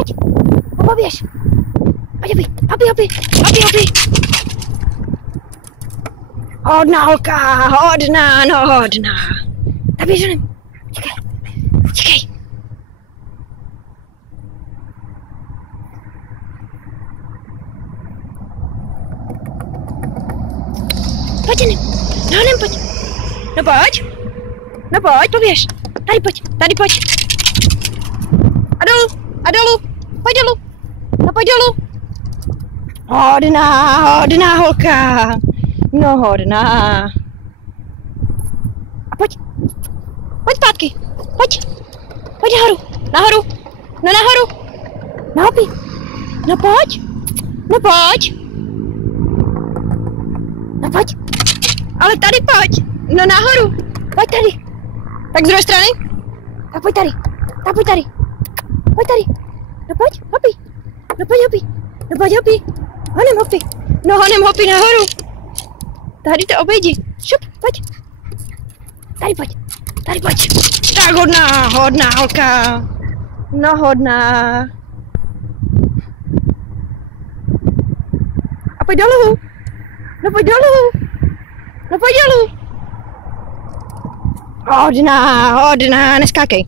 Pojď. Poběž. Pojď, hopi. Hodná holka, hodná. Tak běž honem. Čekej. Pojď honem. No honem, pojď. No pojď, poběž. Tady pojď. A dolů. Pojď dolů. No pojď dolů. Hodná holka. No hodná. A pojď zpátky. Pojď nahoru. No nahoru. No hopi. No pojď. Ale tady pojď. No nahoru. Pojď tady. Tak z druhé strany. Tak pojď tady. No pojď, hopi. Honem hopi nahoru. Tady to obejdi. Šup, pojď. Tady pojď. Tak hodná holka. No hodná. A pojď dolů. No pojď dolů. Hodná, neskákej.